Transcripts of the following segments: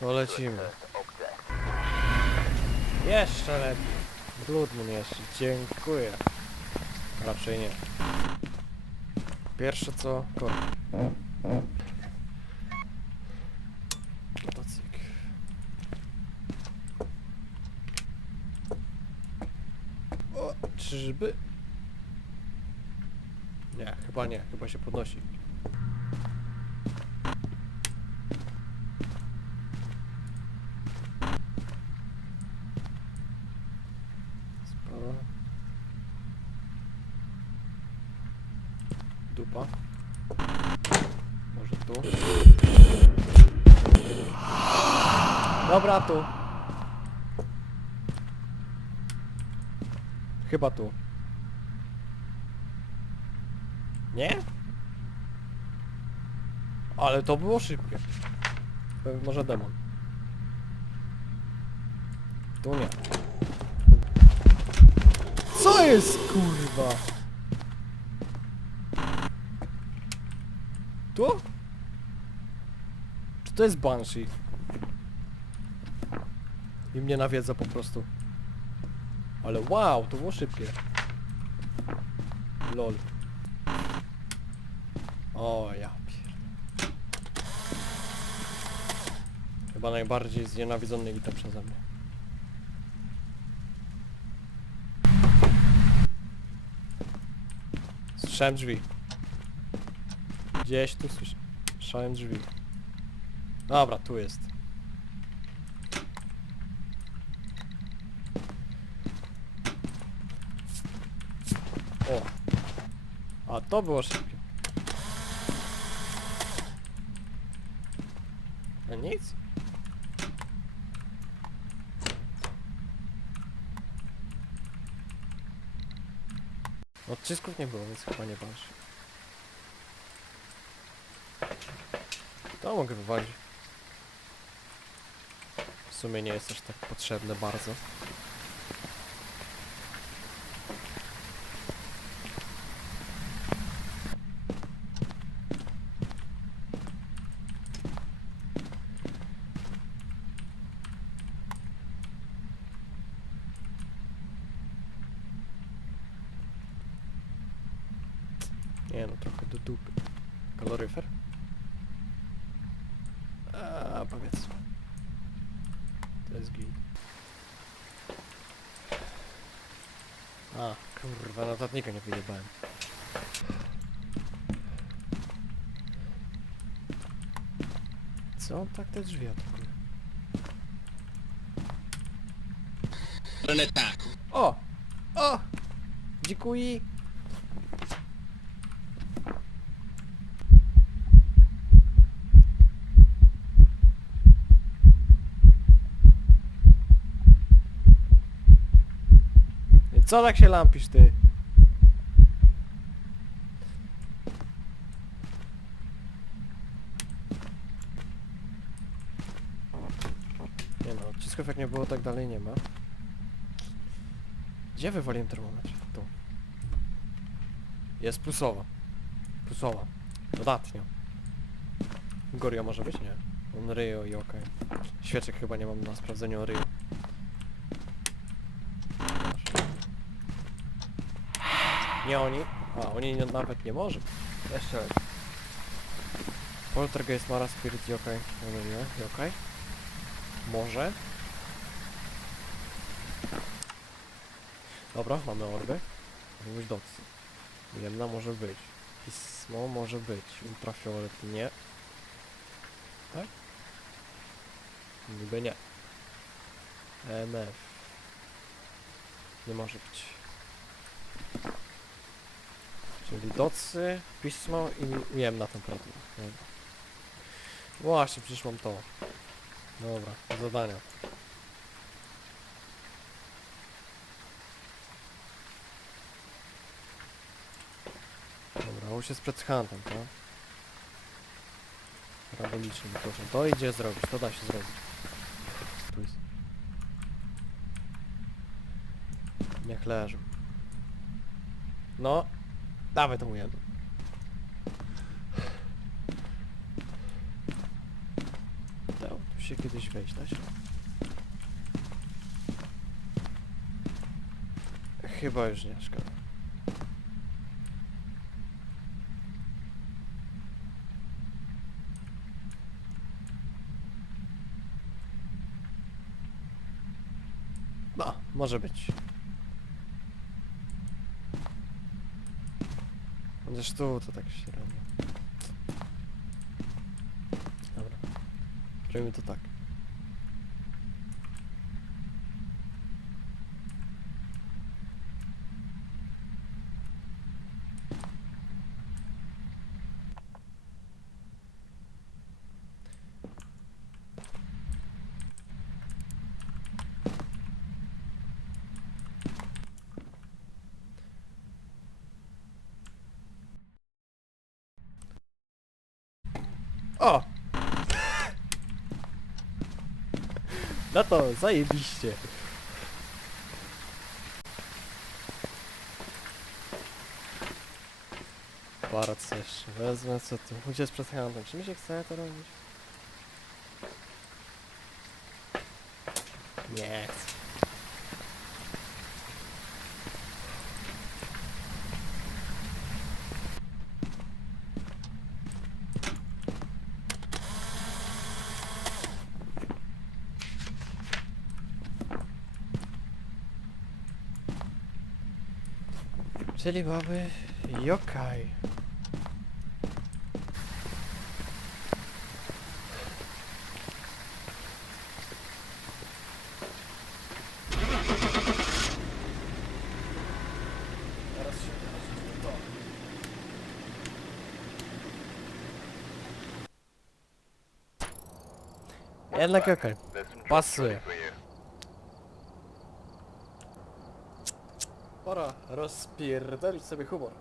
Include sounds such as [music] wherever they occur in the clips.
To lecimy. Jeszcze lepiej. Bloodmoon jeszcze, dziękuję. Raczej nie. Pierwsze co? Kork. Motocyk. O, czyżby? Nie, chyba nie, chyba się podnosi. Sporo. Dupa. Może tu. Dobra, tu. Chyba tu. Nie? Ale to było szybkie. Pewnie Może demon. Tu nie. Co jest kurwa? Tu? Czy to jest Banshee? I mnie nawiedza po prostu. Ale wow, to było szybkie. Lol. O ja pier... Chyba najbardziej znienawidzony item przeze mnie. Słyszałem drzwi. Gdzieś tu słysz- słyszałem drzwi. Dobra, tu jest. O. A to było szybkie. A nic? Odcisków nie było, więc chyba nie basz. To mogę wywalić. W sumie nie jest aż tak potrzebne bardzo. Nie no, trochę do dupy. Kaloryfer? A powiedzmy. To jest git. A, kurwa, notatnika nie wyjebałem. Co on tak te drzwi atakuje? Taco. O! O! Dziękuję! Co tak się lampisz ty? Nie no, odcisków jak nie było, tak dalej nie ma. Gdzie wywaliłem termometr? Tu. Jest plusowa. Plusowa. Dodatnio. Gorio może być? Nie. On Rio i okej. Świeczek chyba nie mam na sprawdzeniu Rio. Nie oni. A, oni nie, nawet nie może. Jeszcze lepiej. Poltergeist, Mara, Spirit i okej. Okay. No nie, i okej. Może. Dobra, mamy. Może być docy. Jedna może być. Pismo może być. Ultrafiolet nie. Tak? Niby nie. EMF. Nie może być. Czyli docy, pismo i ujemna temperatura. Dobra. Właśnie, przecież mam to. Dobra, zadania. Dobra, już jest przed hantem, tak? Parabolicznie, proszę. To idzie zrobić, to da się zrobić. Tu jest. Niech leży. No, Dawaj to jedno. Tu się kiedyś wejść da się? Chyba już nie, szkoda. No, może być. Chociaż tu to tak się robi. Dobra. Robimy to tak. O! No to zajebiście. Bardzo jeszcze. Wezmę co tu. Uciec przed handlem. Czy mi się chce to robić? Nie chcę. Czyli mamy yokai. Teraz się to. Jednak yokai. Pasuje. Pora rozpierdolić sobie humor.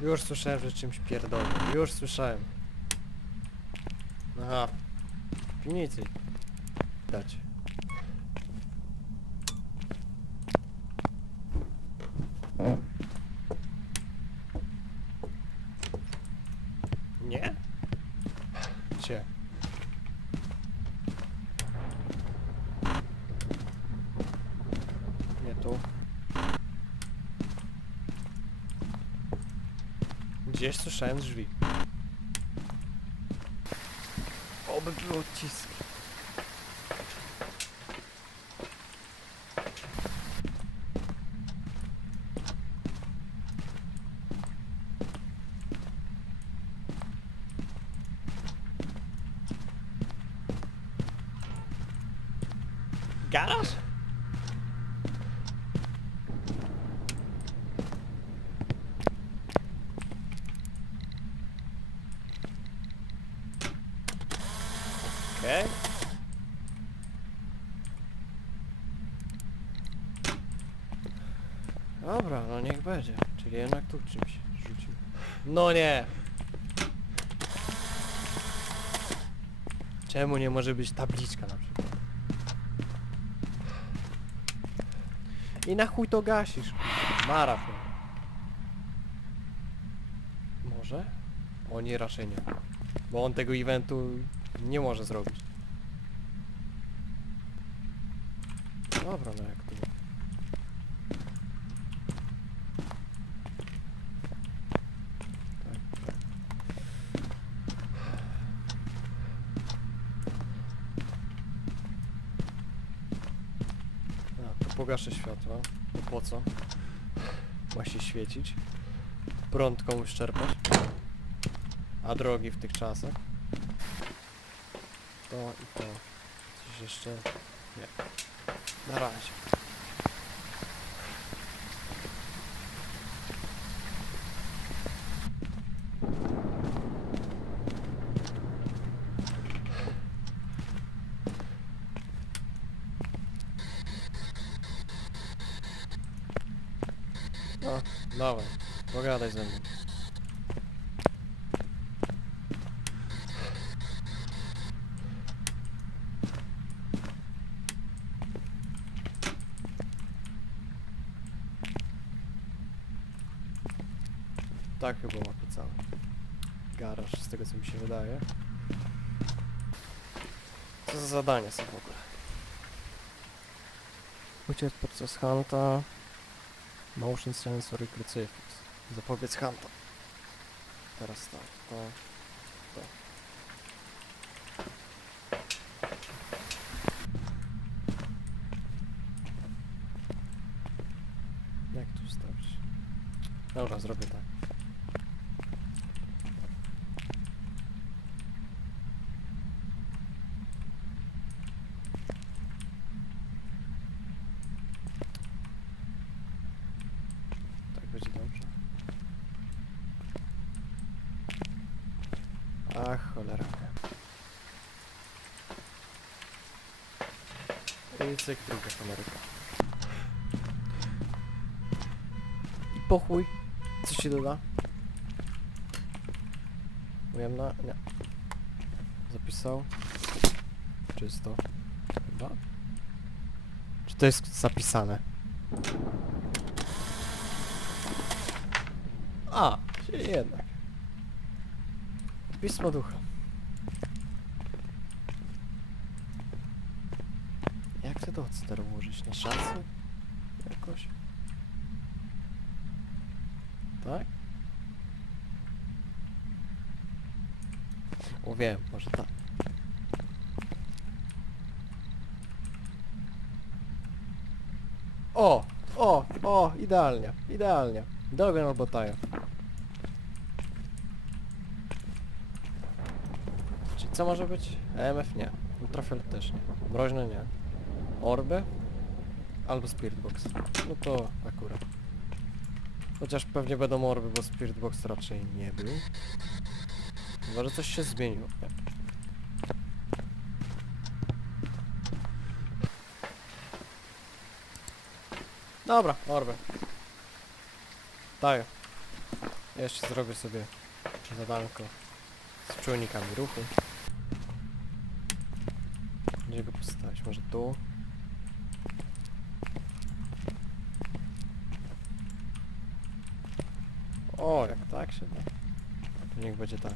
Już słyszałem, że czymś pierdolę. Już słyszałem. Aha. Piwnicy. Dać. Nie? Gdzie? Nie tu. Gdzieś słyszałem drzwi. Odcisk. Garaż? Dobra, no niech będzie. Czyli jednak tu czymś rzucił. No nie! Czemu nie może być tabliczka na przykład? I na chuj to gasisz? Marafon. Może? O nie, raczej nie. Bo on tego eventu nie może zrobić. Dobra, no jak tu. Tak, tak. A, to pogaszę światła. Po co? Ma się świecić. Prąd komuś czerpać. A drogi w tych czasach. To i to. Coś jeszcze? Nie. Na razie. No, dawaj. Pogadaj ze mną. Tak chyba napisane. Garaż, z tego co mi się wydaje. Co za zadania są w ogóle? Uciec podczas hunta. Motion sensor i crucifix. Zapowiedz hunta. Teraz tak, to... to. Jak tu ustawić? Dobra, zrobię. Tak będzie dobrze. Ach, cholera. Cyk, druga kameryka. I pochuj. Co się doda? Ujemna? Nie. Zapisał. Czysto. Chyba. Czy to jest zapisane? A, czyli jednak. Pismo ducha. Jak to do steru ułożyć? Na szafce? Jakoś? Tak? O może tak. O! O! O! Idealnie, idealnie. Na Botaja. Czyli co może być? EMF nie. Ultrafiolet też nie. Mroźne nie. Orby? Albo Spirit Box. No to akurat. Chociaż pewnie będą orby, bo Spirit Box raczej nie był. Chyba, że coś się zmieniło. Dobra, orby. Daję. Jeszcze zrobię sobie zadanko z czujnikami ruchu. Gdzie go postawić? Może tu? O, jak tak się da. To niech będzie tak.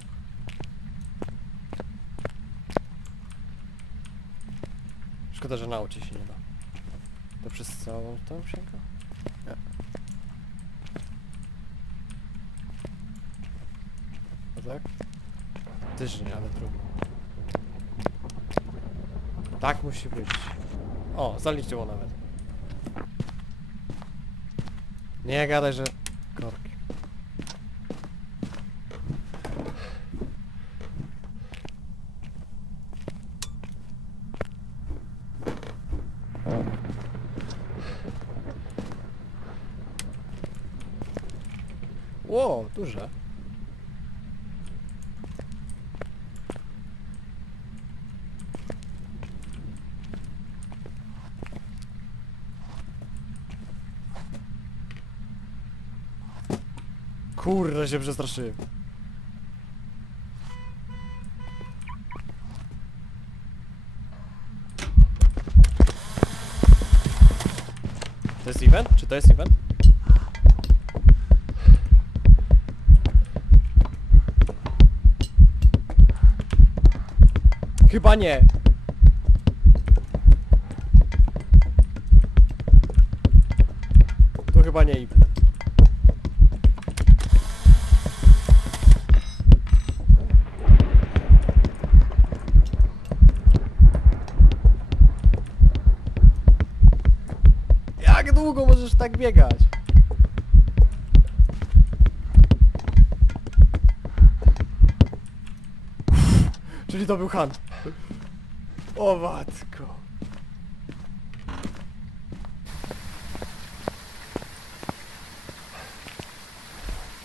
Szkoda, że na oczy się nie da. To przez całą tą sięga? Nie. A tak? Też nie, ale trudno. Tak musi być. O, zaliczyło nawet. Nie gadaj, że... Kurde, się przestraszyłem. To jest event? Czy to jest event? Chyba nie. To chyba nie event. Tak biegać? Czyli to był Han. O matko.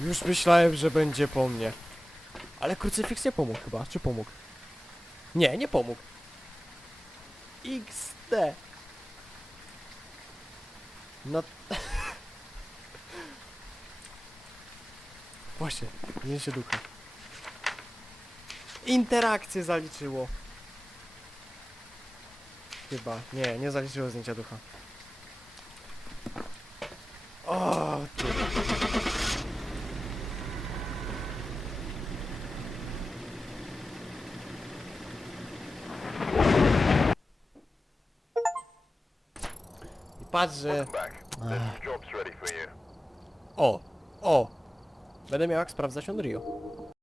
Już myślałem, że będzie po mnie. Ale krucyfiks nie pomógł chyba, czy pomógł? Nie, nie pomógł. XD. No... [laughs] Właśnie, zdjęcie ducha. Interakcję zaliczyło. Chyba. Nie, nie zaliczyło zdjęcia ducha. O, ty. I patrz, że... O! O! Będę miał jak sprawdzać Unreal.